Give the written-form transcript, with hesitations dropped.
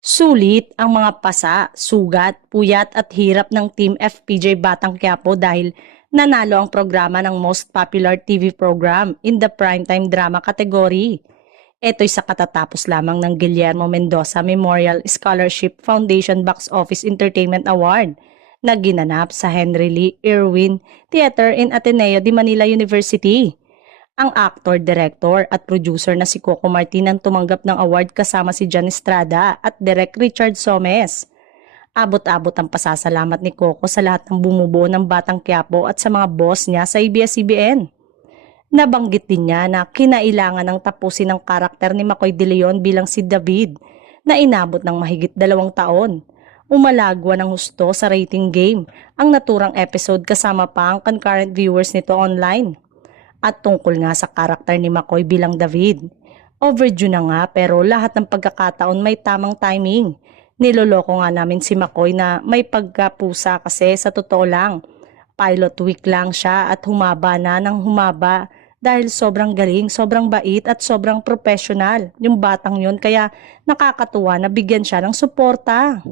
Sulit ang mga pasa, sugat, puyat at hirap ng Team FPJ Batang Quiapo dahil nanalo ang programa ng Most Popular TV Program in the Primetime Drama category. Ito'y sa katatapos lamang ng Guillermo Mendoza Memorial Scholarship Foundation Box Office Entertainment Award na ginanap sa Henry Lee Irwin Theater in Ateneo de Manila University. Ang actor, director at producer na si Coco Martin ang tumanggap ng award kasama si John Estrada at Direk Richard Somes. Abot-abot ang pasasalamat ni Coco sa lahat ng bumubuo ng Batang Quiapo at sa mga boss niya sa ABS-CBN. Nabanggit din niya na kinailangan ng tapusin ang karakter ni Makoy De Leon bilang si David na inabot ng mahigit 2 taon. Umalagwa ng husto sa rating game ang naturang episode kasama pa ang concurrent viewers nito online. At tungkol nga sa karakter ni Makoy bilang David. Overdue na nga pero lahat ng pagkakataon may tamang timing. Niloloko nga namin si Makoy na may pagkapusa kasi sa totoo lang. Pilot week lang siya at humaba na ng humaba dahil sobrang galing, sobrang bait at sobrang professional yung batang yun kaya nakakatuwa na bigyan siya ng suporta.